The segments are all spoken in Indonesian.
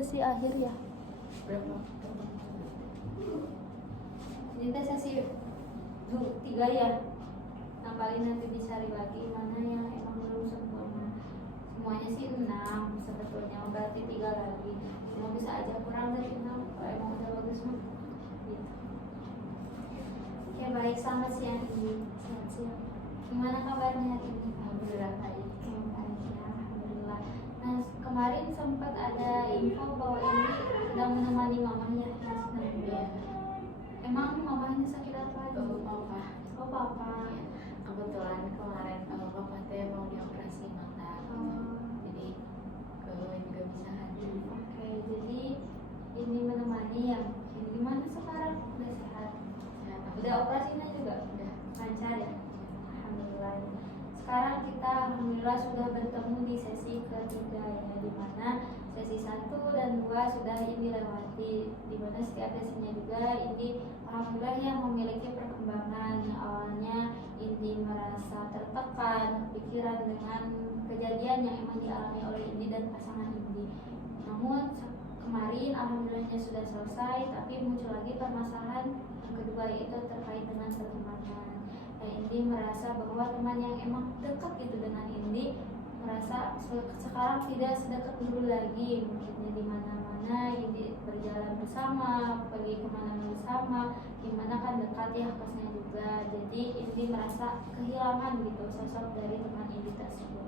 Sesi akhir ya. Berapa? Ini teh sesi 3 ya. Nah paling nanti dicari lagi mana yang emang belum sempurna. Semuanya sih 6 sebetulnya, berarti 3 lagi. Cuma bisa aja kurang dari 6 kalau emang udah bagus mah. Gitu. Oke baik, selamat siang ini. Selamat siang. Gimana kabarnya hari ini? Alhamdulillah baik. Alhamdulillah. Nah kemarin sempat ada info bahwa ini sedang menemani mamanya yang sedang Ya, Emang mamanya sakit apa? papa. Oh papa. Ya, kebetulan kemarin papa teh mau dioperasi mata. Jadi juga bisa hadir. Oke, jadi ini menemani ya. Ini gimana sekarang? Udah sehat? Ya, Udah operasinya juga? udah. Lancar ya? Alhamdulillah. Sekarang kita alhamdulillah sudah bertemu di sesi ketiga ya, di mana sesi 1 dan 2 sudah ini lewati, di mana setiap sesinya juga ini alhamdulillah yang memiliki perkembangan. Yang awalnya ini merasa tertekan pikiran dengan kejadian yang emang dialami oleh Indi dan pasangan Indi. Namun kemarin alhamdulillahnya sudah selesai, tapi muncul lagi permasalahan yang kedua, yaitu terkait dengan pertemanan. Indi merasa bahwa teman yang emang dekat gitu dengan Indi merasa sekarang tidak sedekat dulu lagi. Mungkin di mana-mana Indi berjalan bersama, pergi kemana bersama, dimana kan dekat ya kosnya juga. Jadi Indi merasa kehilangan gitu sosok dari teman Indi tersebut.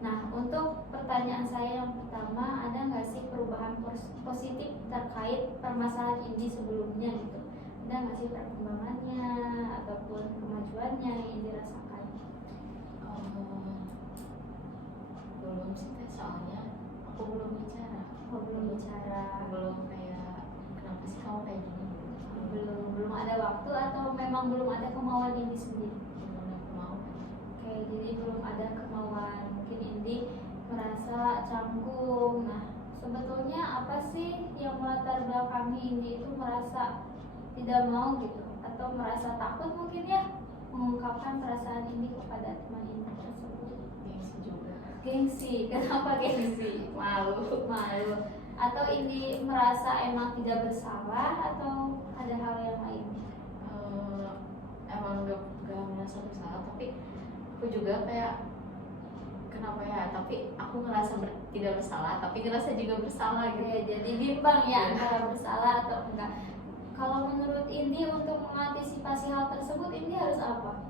Nah, untuk pertanyaan saya yang pertama, ada nggak sih perubahan positif terkait permasalahan Indi sebelumnya gitu? Ada nggak sih perkembangannya ataupun kemajuannya yang dirasakan? Belum sih teh, soalnya aku belum bicara. Belum bicara. Belum kayak kenapa sih kamu kayak gini? Belum ada waktu atau memang belum ada kemauan Indi sendiri? Belum aku mau. Oke, jadi belum ada kemauan. Mungkin Indi merasa canggung. Nah, sebetulnya apa sih yang melatar belakangi Indi itu merasa tidak mau gitu, atau merasa takut mungkin ya mengungkapkan perasaan Indi kepada teman Indi tersebut? Gengsi juga. Gengsi, kenapa gengsi? Malu. Atau Indi merasa emang tidak bersalah atau ada hal yang lain? Emang gak merasa bersalah, tapi aku juga kayak kenapa ya, tapi aku ngerasa tidak bersalah tapi ngerasa juga bersalah gitu. Oke, jadi bimbang ya antara bersalah atau enggak. Kalau menurut Indi untuk mengantisipasi hal tersebut Indi harus apa?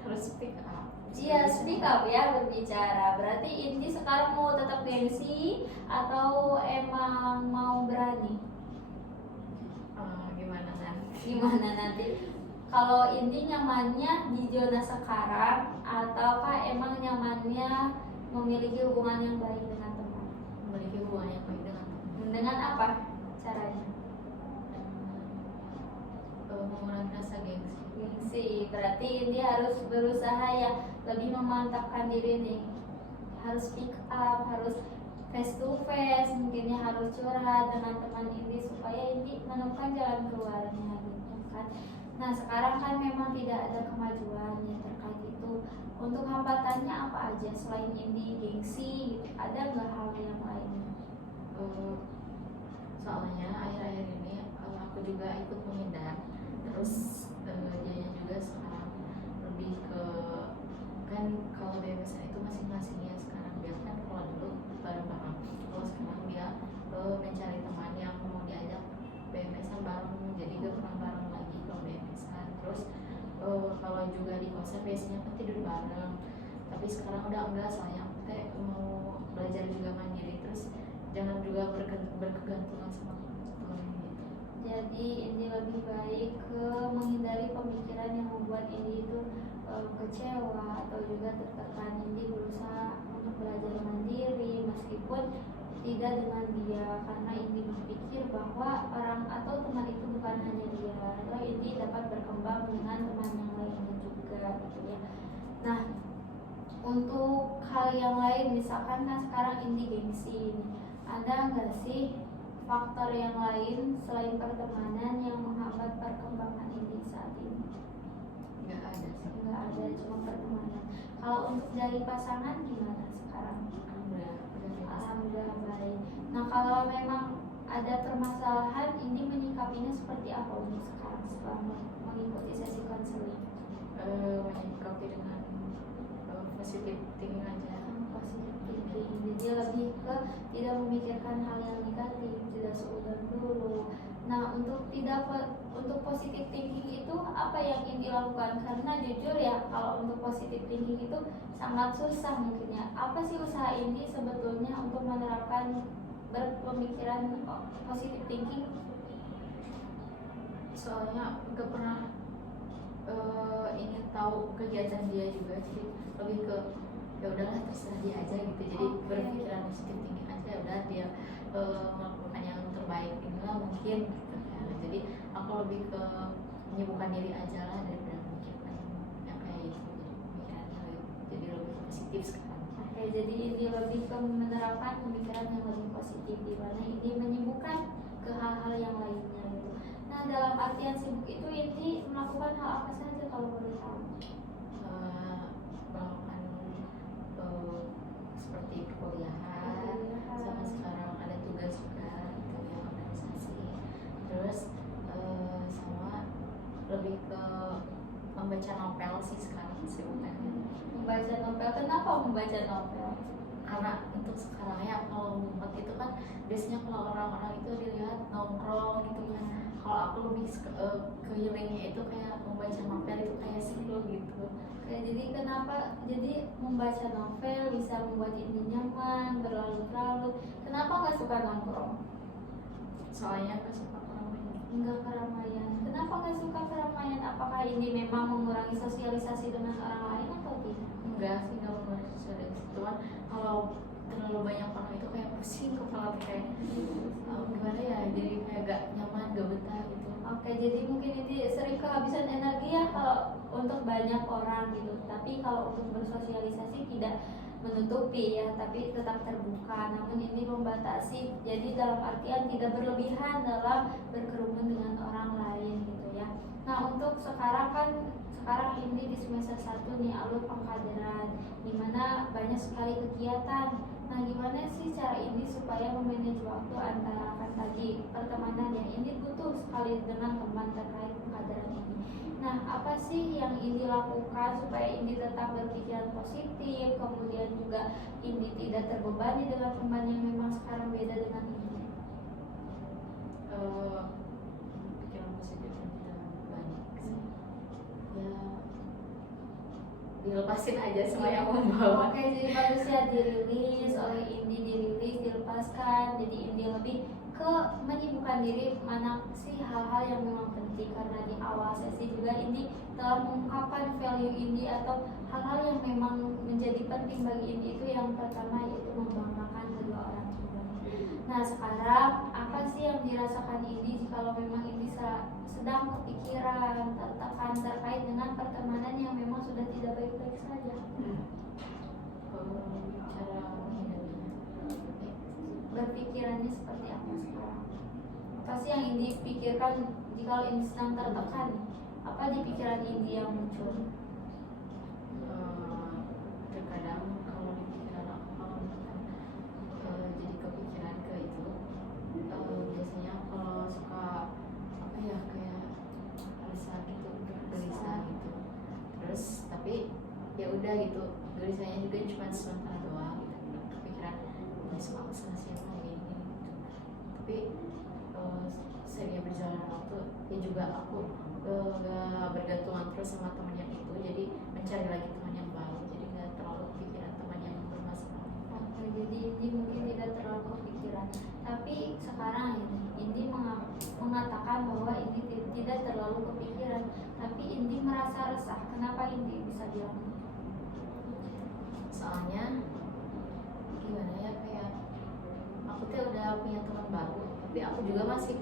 Harus speak up. Iya, speak up ya, berbicara. Berarti Indi sekarang mau tetap gengsi atau emang mau berani? Gimana nanti? Kalau Indi nyamannya di zona sekarang ataukah emang nyamannya memiliki hubungan yang baik dengan teman? Memiliki hubungan yang baik dengan teman. Dengan apa caranya? Mengurangi rasa gengsi. Gengsi, berarti Indi harus berusaha ya lebih memantapkan diri nih. Harus speak up, harus face to face, mungkinnya harus curhat dengan teman Indi supaya Indi menemukan jalan keluarnya gitu kan. Nah sekarang kan memang tidak ada kemajuan ya terkait itu. Untuk hambatannya apa aja selain Indi gengsi gitu? Ada nggak hal yang lainnya? Soalnya akhir-akhir ini aku juga ikut menghindar. Terus jadinya juga sekarang lebih ke, kan kalau BMSN itu masing-masingnya sekarang. Dia kan kalau dulu bareng-bareng, kalau sekarang dia mencari teman yang mau diajak BMSN bareng, jadi gak pernah bareng lagi kalau BMSN. Terus kalau juga di kosan biasanya kan tidur bareng, tapi sekarang udah enggak, soalnya aku teh mau belajar juga mandiri, terus jangan juga berkegantungan sama teman gitu. Jadi Indi lebih baik ke menghindari pemikiran yang membuat Indi itu kecewa atau juga tertekan. Indi berusaha untuk belajar mandiri meskipun tidak dengan dia, karena Indi berpikir bahwa orang atau teman itu bukan hanya dia, atau Indi dapat berkembang dengan teman yang lainnya juga gitu ya. Nah untuk hal yang lain, misalkan kan sekarang Indi gengsi, ada nggak sih faktor yang lain selain pertemanan yang menghambat perkembangan Indi saat ini? Nggak ada sih. Nggak ada, cuma pertemanan. Kalau untuk dari pasangan gimana sekarang? Alhamdulillah Alhamdulillah baik. Nah kalau memang ada permasalahan, ini menyikapinya seperti apa untuk sekarang setelah mengikuti sesi konseling? Menyikapi dengan positif thinking aja. Positive thinking, jadi lebih ke tidak memikirkan hal yang negatif, tidak seudon dulu. Nah, untuk positive thinking itu apa yang ingin dilakukan? Karena jujur ya, kalau untuk positive thinking itu sangat susah mungkin ya. Apa sih usaha ini sebetulnya untuk menerapkan berpemikiran positive thinking? Soalnya gak pernah ingin tahu kegiatan dia juga, jadi lebih ke ya udahlah terserah dia aja gitu. Jadi berpikiran positif tinggi aja, ya udah dia melakukan yang terbaik inilah mungkin gitu ya. Jadi aku lebih ke menyibukkan diri aja lah daripada memikirkan yang kayak gitu. Jadi pemikirannya jadi lebih positif sekarang. Oke, jadi ini lebih ke menerapkan pemikiran yang lebih positif, di mana ini menyibukkan ke hal-hal yang lainnya gitu. Nah, dalam artian sibuk itu Indi melakukan hal apa saja kalau boleh tahu? Melakukan seperti perkuliahan, sama sekarang ada tugas juga gitu ya, organisasi. Terus sama lebih ke membaca novel sih sekarang sibuknya. Membaca novel, kenapa membaca novel? Karena untuk sekarang ya, kalau ngumpet itu kan biasanya kalau orang-orang itu dilihat nongkrong gitu kan. Kalau aku lebih ke healingnya itu kayak membaca novel itu kayak seru gitu. Jadi kenapa? Jadi membaca novel bisa membuat Indi nyaman, berlalu-lalu. Kenapa nggak suka nongkrong? Soalnya aku suka keramaian. Enggak keramaian. Kenapa nggak suka keramaian? Apakah ini memang mengurangi sosialisasi dengan orang lain atau tidak? Enggak sih, nggak mengurangi sosialisasi. Cuman kalau terlalu banyak orang itu kayak pusing kepala, kayak gimana ya, jadi kayak gak nyaman, gak betah gitu. Oke, jadi mungkin ini sering kehabisan energi ya kalau untuk banyak orang gitu. Tapi kalau untuk bersosialisasi tidak menutupi ya, tapi tetap terbuka. Namun ini membatasi. Jadi dalam artian tidak berlebihan dalam berkerumun dengan orang lain gitu ya. Nah, untuk sekarang ini di semester 1 nih alur pengkaderan, dimana banyak sekali kegiatan. Nah, gimana sih cara ini supaya memanage waktu antara kan tadi pertemanan yang ini butuh sekali dengan teman terkait pengkaderan ini. Nah, apa sih yang ini lakukan supaya ini tetap berpikiran positif, kemudian juga ini tidak terbebani dengan teman yang memang sekarang beda dengan ini? Pikiran positif yang tidak banyak sih. Ya dilepasin aja semua yang membawa. Oke, jadi bagus ya, dirilis oleh Indi, dirilis, dilepaskan. Jadi Indi lebih ke menyibukkan diri mana sih hal-hal yang memang penting, karena di awal sesi juga Indi telah mengungkapkan value Indi atau hal-hal yang memang menjadi penting bagi Indi. Itu yang pertama, yaitu membanggakan kedua orang tua. Nah, sekarang apa sih yang dirasakan Indi jikalau memang Indi sedang kepikiran, tertekan terkait dengan pertemanan yang memang sudah tidak baik-baik saja? Cara menghindarinya, Berpikirannya seperti apa sekarang? Apa sih yang Indi pikirkan jika Indi sedang tertekan? Apa di pikiran Indi yang muncul? terkadang kalau di pikiran aku, kalau misalkan jadi kepikiran ke itu, biasanya kalau suka apa ya, kayak resah gitu, gelisah gitu. Terus tapi ya udah gitu, gelisahnya juga cuma sebentar doang gitu. Kepikiran besok aku sama siapa ini gitu. Tapi seiring berjalan waktu ya juga aku gak bergantungan terus sama teman yang itu, jadi mencari lagi teman yang baru, jadi gak terlalu kepikiran teman yang bermasalah. Oke, jadi Indi mungkin tidak terlalu kepikiran. Tapi sekarang ini Indi mengatakan bahwa Indi tidak terlalu kepikiran, tapi Indi merasa resah. Kenapa Indi bisa bilang itu? Soalnya gimana ya, kayak aku tuh udah punya teman baru, tapi aku juga masih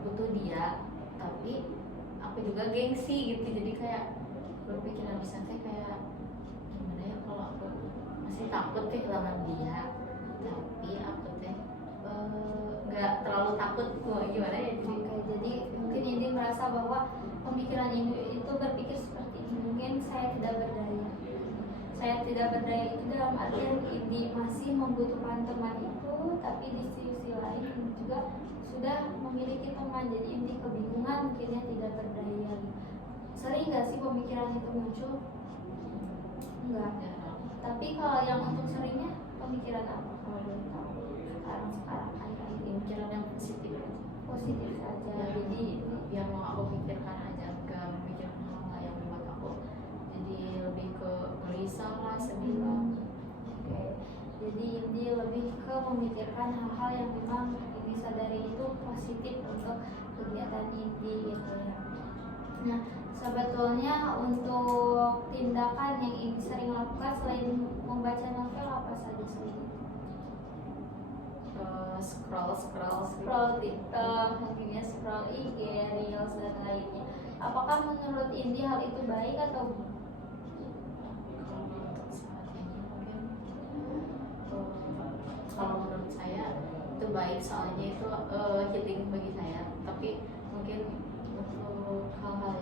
butuh dia, tapi aku juga gengsi gitu. Jadi kayak berpikiran bisa kayak gimana ya kalau aku masih takut kehilangan dia, tapi aku teh nggak terlalu takut. Gimana ya, Jadi mungkin Indi merasa bahwa pemikiran Indi itu berpikir seperti ini, mungkin saya tidak berdaya. Saya tidak berdaya itu dalam artian Indi masih membutuhkan teman itu, tapi di sisi lain juga sudah memiliki teman, jadi Indi kebingungan, mungkinnya tidak berdaya. Sering nggak sih pemikiran itu muncul? Enggak. Tapi kalau yang untuk seringnya pemikiran apa kalau boleh tahu? Sekarang akhir-akhir ini Pemikiran yang positif positif saja. ya, Jadi yang mau aku pikirkan aja, gak memikirkan hal yang membuat aku jadi lebih ke gelisah lah, sedih lah. oke. Jadi Indi lebih ke memikirkan hal-hal yang memang Indi sadari itu positif untuk kegiatan Indi gitu ya. Nah, sebetulnya untuk tindakan yang Indi sering lakukan selain membaca novel apa saja selain itu? Scroll TikTok, mungkin ya scroll IG, Reels dan lainnya. Apakah menurut Indi hal itu baik atau untuk saat ini mungkin kalau menurut saya itu baik, soalnya itu healing bagi saya. Tapi mungkin untuk hal-hal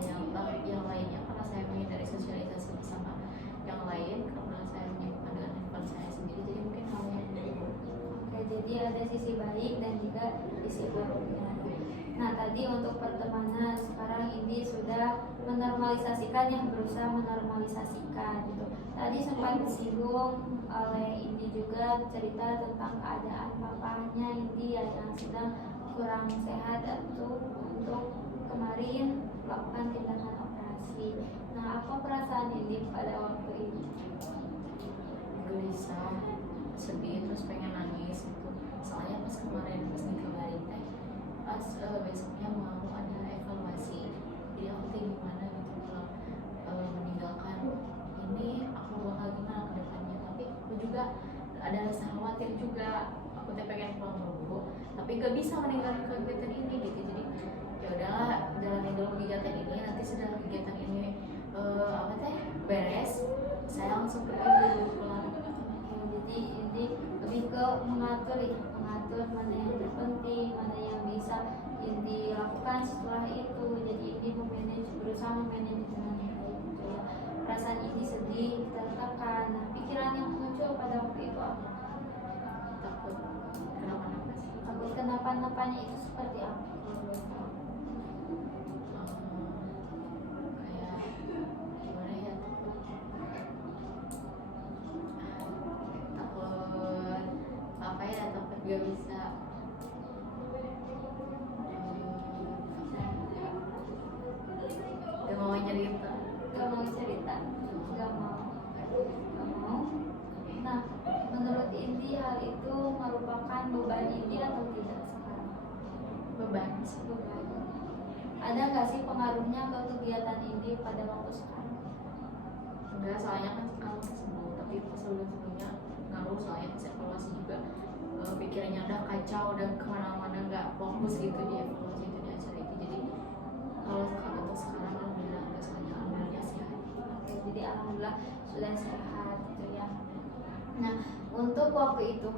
yang lainnya, karena saya menghindari sosialisasi bersama yang lain, karena saya menyibukkan dengan handphone saya sendiri, jadi mungkin hal yang oke, jadi ada sisi baik dan juga sisi buruknya. Nah, tadi untuk pertemanan sekarang Indi sudah menormalisasikan, yang berusaha menormalisasikan gitu. Tadi sempat disinggung oleh Indi juga cerita tentang keadaan papahnya Indi yang sedang kurang sehat untuk kemarin melakukan tindakan operasi. Nah, apa perasaan Indi pada waktu itu? gelisah, sedih, terus pengen nangis gitu. Soalnya pas kemarin pas dikabarin teh, pas besoknya mau ada evaluasi, jadi aku teh gimana gitu kalau meninggalkan ini, aku bakal gimana ke depannya. Tapi aku juga ada rasa khawatir juga, aku teh pengen pulang buru-buru tapi gak bisa meninggalkan kegiatan ini gitu. Jadi ya udahlah, jalanin dulu kegiatan ini, nanti setelah kegiatan ini beres, saya langsung pergi dulu pulang. Jadi Indi lebih ke mengatur mana yang terpenting, mana yang bisa Indi lakukan setelah itu. Jadi Indi berusaha memanage dengan baik gitu ya. Perasaan Indi sedih, tertekan. Nah, pikiran yang muncul pada waktu itu apa? Takut kenapa-napa sih. Takut kenapa-napanya itu seperti apa? Kalau boleh tahu? Kayak gimana ya, takut apa ya, takut gak bisa gak mau cerita. Gak mau cerita, gak mau. Nah, menurut Indi hal itu merupakan beban Indi atau tidak sekarang? Beban. Ada nggak sih pengaruhnya ke kegiatan Indi pada waktu sekarang? Enggak, soalnya kan sekarang sembuh, tapi pas sebelumnya ngaruh, soalnya pas evaluasi juga pikirannya udah kacau, udah kemana-mana, nggak fokus gitu di evaluasi itu, di acara itu. Jadi kalau untuk sekarang alhamdulillah enggak, soalnya alhamdulillah sehat. Oke, jadi alhamdulillah sudah sehat gitu ya. Nah, untuk waktu itu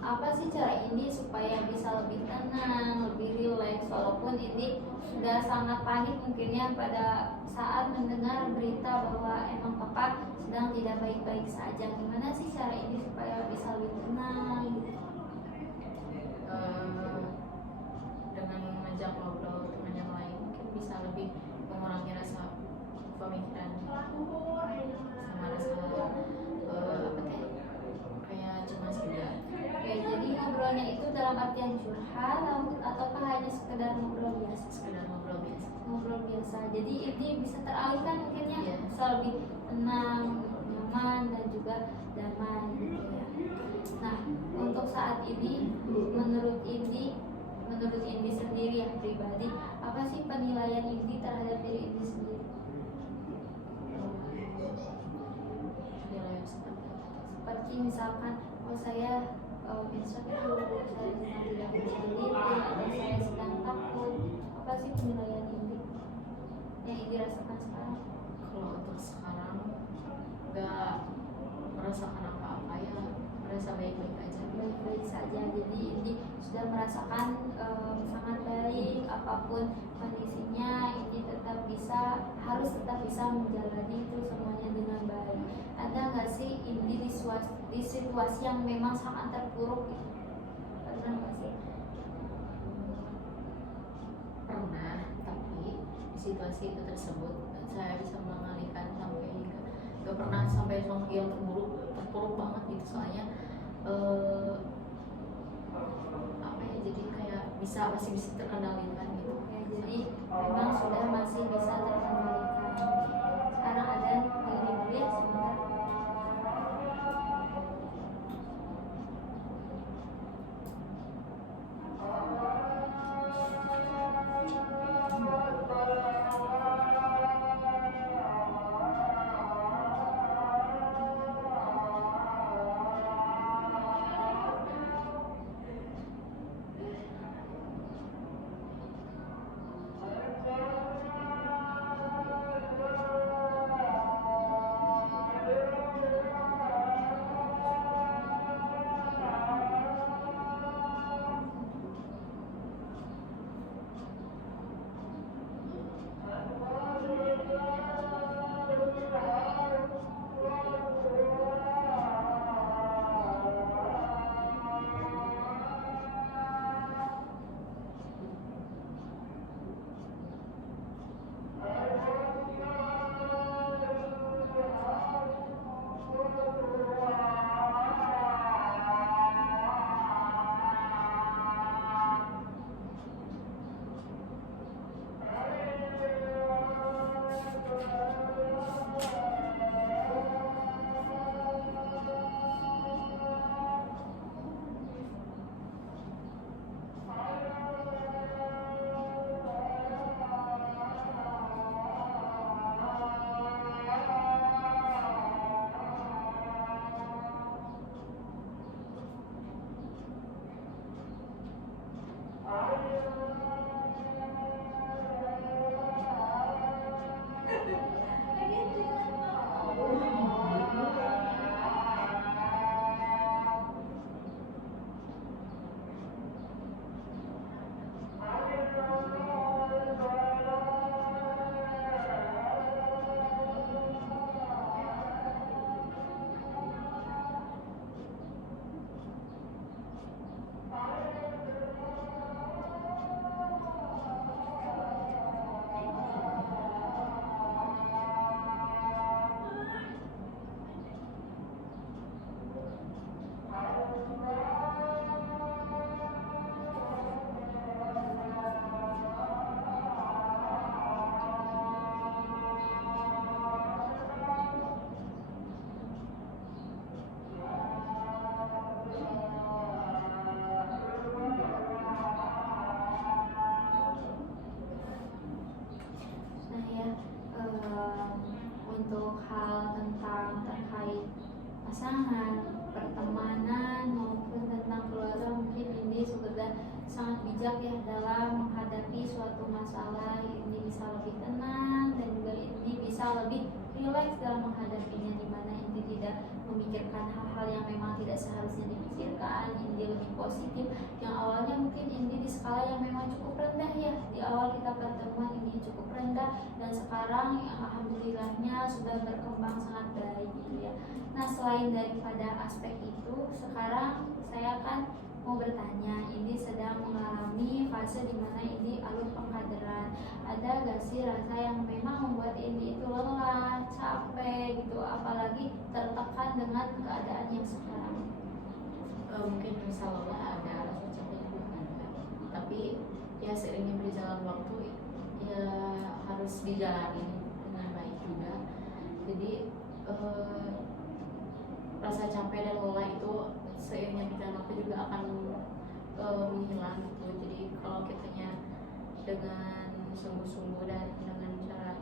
apa sih cara Indi supaya bisa lebih tenang, lebih rileks, walaupun Indi sudah sangat panik mungkinnya pada saat mendengar berita bahwa emang papa sedang tidak baik-baik saja. Gimana sih cara Indi supaya bisa lebih tenang gitu? Dengan mengajak ngobrol teman yang lain, mungkin bisa lebih mengurangi rasa pemikiran sama rasa kayak cemas juga. Oke, jadi ngobrolnya itu dalam artian curhat ataukah hanya sekedar ngobrol biasa? Sekedar ngobrol biasa. Ngobrol biasa. Jadi ini bisa teralihkan mungkinnya, Iya. bisa lebih tenang, nyaman dan juga damai gitu ya. Nah, untuk saat ini menurut Indi sendiri yang pribadi, apa sih penilaian Indi terhadap diri Indi sendiri? Nilai seperti apa? Seperti misalkan, oh saya insecure, saya sedang tidak percaya diri, atau saya sedang takut. Apa sih penilaian Indi yang Indi rasakan sekarang? Kalau untuk sekarang nggak merasakan apa-apa, ya merasa baik-baik aja. Baik-baik saja. Jadi Indi sudah merasakan sangat baik, apapun kondisinya Indi harus tetap bisa menjalani itu semuanya dengan baik. Ada nggak sih Indi di situasi yang memang sangat terpuruk gitu? Pernah nggak sih? situasi itu tersebut, saya bisa mengalihkan sampai gak pernah sampai yang terpuruk banget gitu. Soalnya apa ya, jadi kayak masih bisa terkendalikan gitu. Ya, jadi memang sudah masih bisa terkendalikan. Sekarang ada diri dulu ya sebentar. Untuk hal tentang terkait pasangan, pertemanan maupun tentang keluarga, mungkin ini sudah sangat bijak ya dalam menghadapi suatu masalah. Ini bisa lebih tenang dan juga ini bisa lebih rileks dalam menghadapinya, dimana ini tidak memikirkan hal-hal yang memang tidak seharusnya dipikirkan. Ini lebih positif. Yang awalnya mungkin ini di skala yang memang cukup rendah ya, di awal kita pertemuan ini cukup rendah, dan sekarang yang alhamdulillahnya sudah berkembang sangat baik gitu ya. Nah, selain daripada aspek itu, sekarang saya akan mau bertanya, ini sedang mengalami fase dimana ini alur pengkaderan. Ada gak sih rasa yang memang membuat ini itu lelah, capek gitu, apalagi tertekan dengan keadaan yang sekarang? Mungkin bisa lelah, ada rasa capek juga ada, tapi ya seiringnya berjalan waktu ya harus dijalani dengan baik juga. Jadi rasa capek dan lelah itu seiringnya berjalan waktu juga akan menghilang gitu. Jadi kalau kitanya dengan sungguh-sungguh dan dengan cara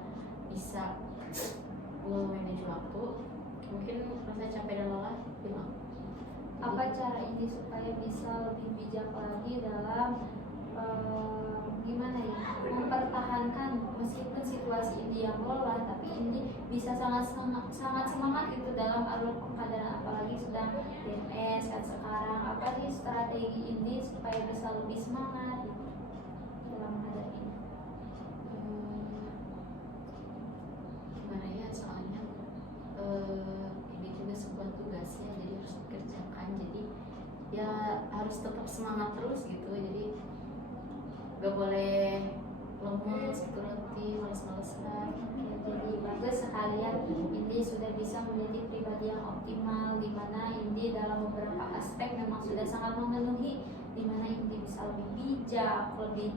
bisa memanage waktu, mungkin rasa capek dan lelah hilang. Apa cara ini supaya bisa lebih bijak lagi dalam gimana ya, mempertahankan meskipun situasi ini yang lelah, tapi ini bisa sangat semangat gitu dalam alur pengkaderan, apalagi sedang DMS kan sekarang. Apa sih strategi ini supaya bisa lebih semangat gitu dalam menghadapi? Gimana ya, soalnya ini juga sebuah tugas ya, jadi harus dikerjakan. Jadi ya harus tetap semangat terus gitu. Jadi gak boleh lemes gitu, letih, males-malesan. Jadi bagus sekali ya, Indi sudah bisa menjadi pribadi yang optimal, di mana Indi dalam beberapa aspek memang sudah sangat memenuhi, di mana Indi bisa lebih bijak, lebih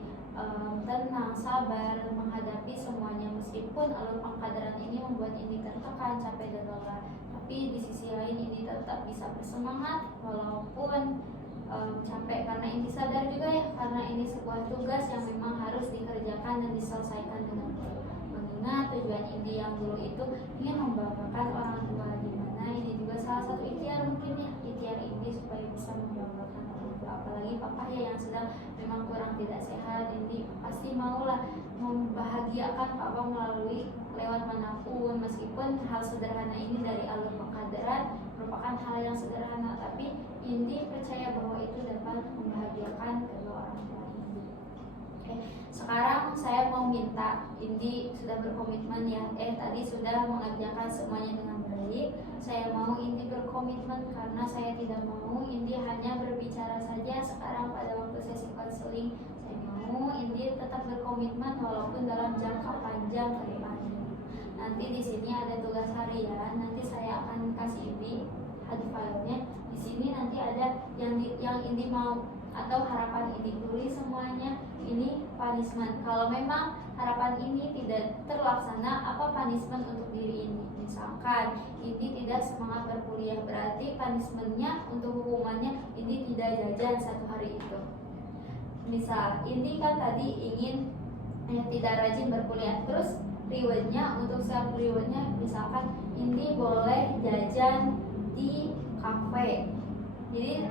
tenang, sabar menghadapi semuanya, meskipun alur pengkaderan ini membuat Indi tertekan, capek dan lelah. Tapi di sisi lain Indi tetap bisa bersemangat walaupun capek, karena Indi sadar juga ya, karena ini sebuah tugas yang memang harus dikerjakan dan diselesaikan dengan baik. Mengingat tujuan Indi yang dulu itu ingin membanggakan orang tua, di mana ini juga salah satu ikhtiar mungkin ya, ikhtiar Indi supaya bisa membanggakan orang tua. Apalagi papa ya yang sedang memang kurang tidak sehat, Indi pasti maulah membahagiakan papa melalui lewat manapun, meskipun hal sederhana ini dari alur pengkaderan merupakan hal yang sederhana, tapi Indi percaya bahwa itu dapat membahagiakan kedua orang tua Indi. Oke, sekarang saya mau minta, Indi sudah berkomitmen ya, tadi sudah mengerjakan semuanya dengan baik. Saya mau Indi berkomitmen, karena saya tidak mau Indi hanya berbicara saja sekarang pada waktu sesi konseling. Saya mau Indi tetap berkomitmen walaupun dalam jangka panjang ke depannya. Nanti di sini ada tugas harian, nanti saya akan kasih Indi hard filenya. Di sini nanti ada yang Indi mau atau harapan Indi tulis semuanya. Ini punishment. Kalau memang harapan ini tidak terlaksana, apa punishment untuk diri ini? Misalkan Indi tidak semangat berkuliah, berarti punishmentnya untuk hukumannya Indi tidak jajan satu hari itu. Misal Indi kan tadi ingin tidak rajin berkuliah, terus rewardnya, untuk self rewardnya misalkan Indi boleh jajan di kafe. Jadi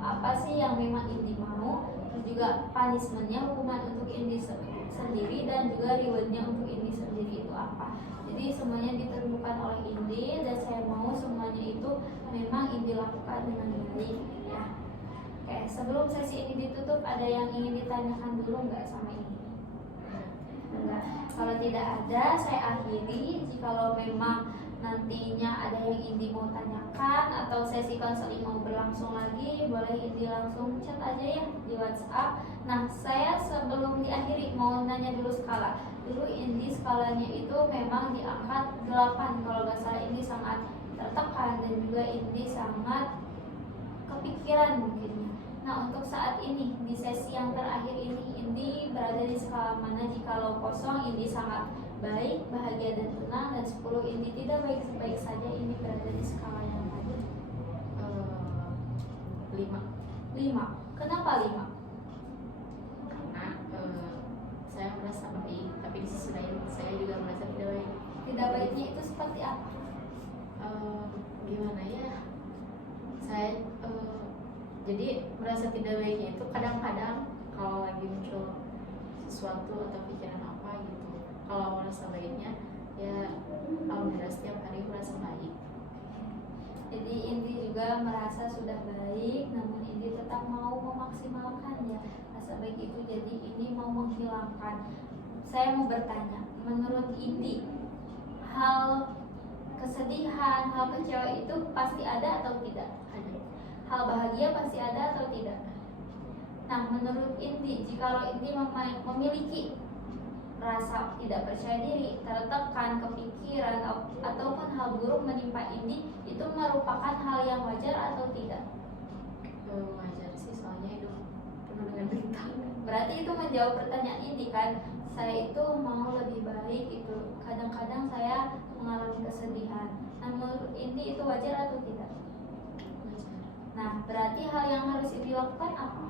apa sih yang memang Indi mau, terus juga punishmentnya, hukuman untuk Indi sendiri, dan juga rewardnya untuk Indi sendiri itu apa. Jadi semuanya ditentukan oleh Indi, dan saya mau semuanya itu memang Indi lakukan dengan baik ya. Oke, sebelum sesi ini ditutup, ada yang ingin ditanyakan dulu nggak sama Indi? Enggak. Kalau tidak ada, saya akhiri. Jikalau memang nantinya ada yang Indi mau tanyakan atau sesi konseling mau berlangsung lagi, boleh Indi langsung chat aja ya di WhatsApp. Nah, saya sebelum diakhiri mau nanya dulu skala. Dulu Indi skalanya itu memang diangkat 8, kalau nggak salah. Indi sangat tertekan dan juga Indi sangat kepikiran mungkin ya. Nah, untuk saat ini di sesi yang terakhir ini Indi berada di skala mana? Jikalau kosong Indi sangat baik, bahagia dan tenang, dan 10 Indi tidak baik saja, Indi berada di skala yang mana? 5. Kenapa 5? Karena saya merasa baik, tapi di sisi lain saya juga merasa tidak baik. Tidak baiknya itu seperti apa? Gimana ya? Saya jadi merasa tidak baiknya itu kadang-kadang kalau lagi muncul sesuatu atau pikiran apa gitu. Kalau merasa baiknya ya alhamdulillah setiap hari merasa baik. Jadi Indi juga merasa sudah baik, namun Indi tetap mau memaksimalkan ya rasa baik itu. Jadi Indi mau menghilangkan. Saya mau bertanya, menurut Indi hal kesedihan, hal kecewa itu pasti ada atau tidak? Ada. Hal bahagia pasti ada atau tidak? Nah, menurut Indi, jikalau Indi memiliki rasa tidak percaya diri, tertekan, kepikiran, ataupun hal buruk menimpa Indi, itu merupakan hal yang wajar atau tidak? Wajar sih, soalnya hidup penuh dengan derita. Berarti itu menjawab pertanyaan Indi kan? Saya itu mau lebih baik itu. Kadang-kadang saya mengalami kesedihan. Nah, menurut Indi itu wajar atau tidak? Wajar. Nah, berarti hal yang harus Indi lakukan apa?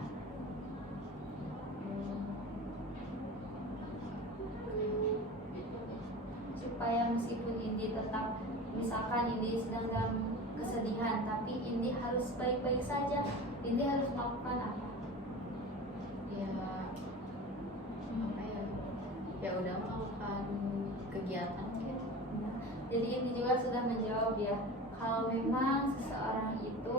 Supaya meskipun Indi tetap, misalkan Indi sedang dalam kesedihan, tapi Indi harus baik-baik saja, Indi harus melakukan apa? Ya apa ya? Ya udah melakukan kegiatan gitu. Nah, jadi Indi juga sudah menjawab ya, kalau memang seseorang itu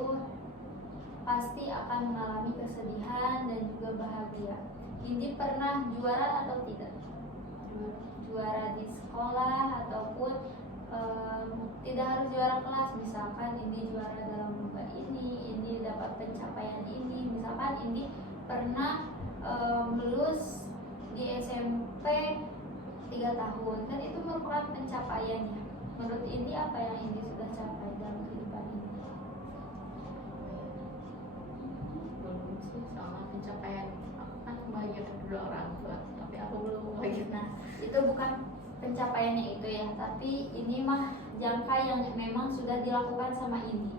pasti akan mengalami kesedihan dan juga bahagia. Indi pernah juara atau tidak? Juara di sekolah ataupun tidak harus juara kelas. Misalkan Indi juara dalam lomba ini, Indi dapat pencapaian ini. Misalkan Indi pernah lulus di di SMP 3 tahun, kan itu merupakan pencapaiannya. Menurut Indi, apa yang Indi sudah capai dalam kehidupan ini? Belum sih, soal pencapaian aku kan membahagiakan kedua orang tua, tapi aku belum membahagiakan. Nah, itu bukan pencapaiannya itu ya, tapi ini mah jangka yang memang sudah dilakukan sama Indi.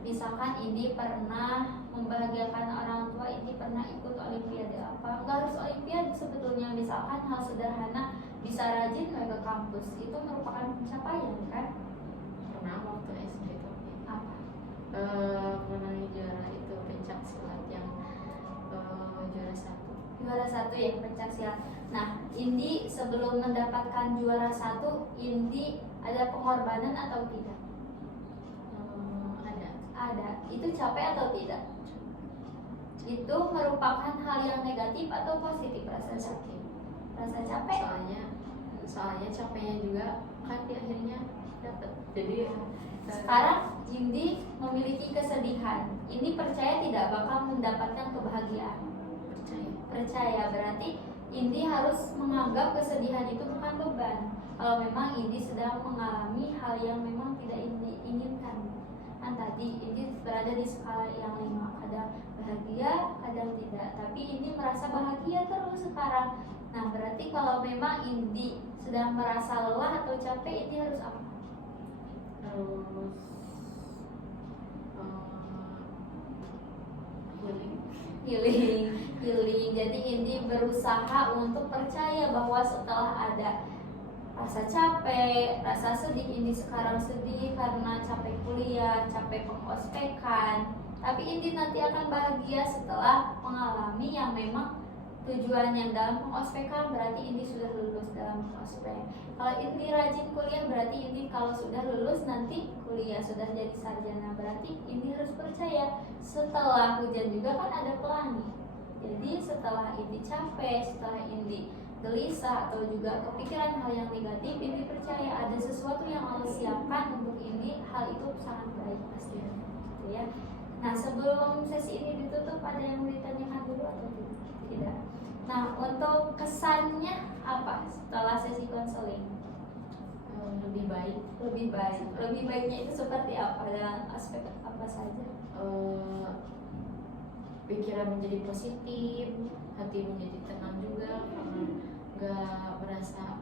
Misalkan Indi pernah membahagiakan orang tua, Indi pernah ikut olimpiade apa, nggak harus olimpiade sebetulnya, misalkan hal sederhana bisa rajin ke kampus, itu merupakan pencapaian kan? Pernah waktu SD itu Apa? menang juara itu pencak silat yang Juara 1 ya, pencak silat. Nah, Indi sebelum mendapatkan juara 1, Indi ada pengorbanan atau tidak? Ada. Itu capek atau tidak? Itu merupakan hal yang negatif atau positif rasa capek? Rasa capek? Soalnya capeknya juga kan di akhirnya dapat. Jadi Sekarang Indi memiliki kesedihan. Indi percaya tidak bakal mendapatkan kebahagiaan. Percaya berarti Indi harus menganggap kesedihan itu bukan beban. Kalau memang Indi sedang mengalami hal yang memang tidak Indi inginkan. Kan tadi Indi berada di skala yang 5, kadang bahagia, kadang tidak. Tapi Indi merasa bahagia terus sekarang. Nah, berarti kalau memang Indi sedang merasa lelah atau capek, Indi harus apa? Terus Healing. Jadi Indi berusaha untuk percaya bahwa setelah ada rasa capek, rasa sedih, Indi sekarang sedih karena capek kuliah, capek pengospekan, tapi Indi nanti akan bahagia setelah mengalami yang memang tujuannya dalam pengospekan, berarti Indi sudah lulus dalam pengospek. Kalau Indi rajin kuliah, berarti Indi kalau sudah lulus nanti kuliah, sudah jadi sarjana, berarti Indi harus percaya setelah hujan juga kan ada pelangi. Jadi setelah Indi capek, setelah Indi gelisah atau juga kepikiran hal yang negatif, Indi percaya ada sesuatu yang Allah siapkan untuk Indi, hal itu sangat baik pastinya, gitu ya. Nah, sebelum sesi ini ditutup, ada yang mau ditanyakan dulu atau tidak? Nah, untuk kesannya apa setelah sesi konseling? lebih baik. Lebih baiknya itu seperti apa, dan aspek apa saja? Pikiran menjadi positif, hati menjadi tenang juga, nggak merasa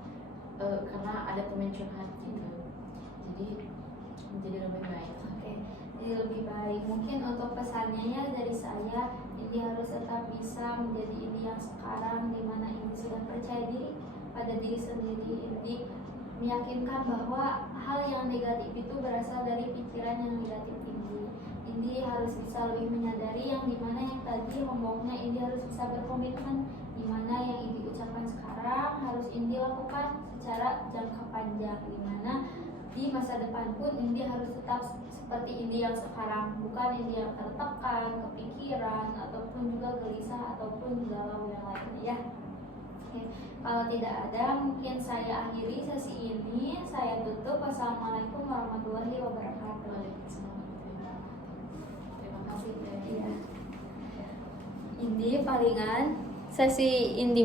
karena ada teman curhat gitu, jadi menjadi lebih baik. Oke, jadi lebih baik. Mungkin untuk pesannya ya dari saya, Indi harus tetap bisa menjadi Indi yang sekarang, dimana Indi sudah percaya diri pada diri sendiri. Indi meyakinkan bahwa hal yang negatif itu berasal dari pikiran yang negatif Indi. Indi harus bisa lebih menyadari yang dimana yang tadi ngomongnya, Indi harus bisa berkomitmen, dimana yang Indi ucapkan sekarang harus Indi lakukan secara jangka panjang, dimana di masa depan pun Indi harus tetap seperti Indi yang sekarang, bukan Indi yang tertekan, kepikiran, ataupun juga gelisah, ataupun galau yang lainnya ya. Oke. Kalau tidak ada, mungkin saya akhiri sesi ini. Saya tutup. Wassalamualaikum warahmatullahi wabarakatuh. Terima kasih. Iya. Indi palingan sesi Indi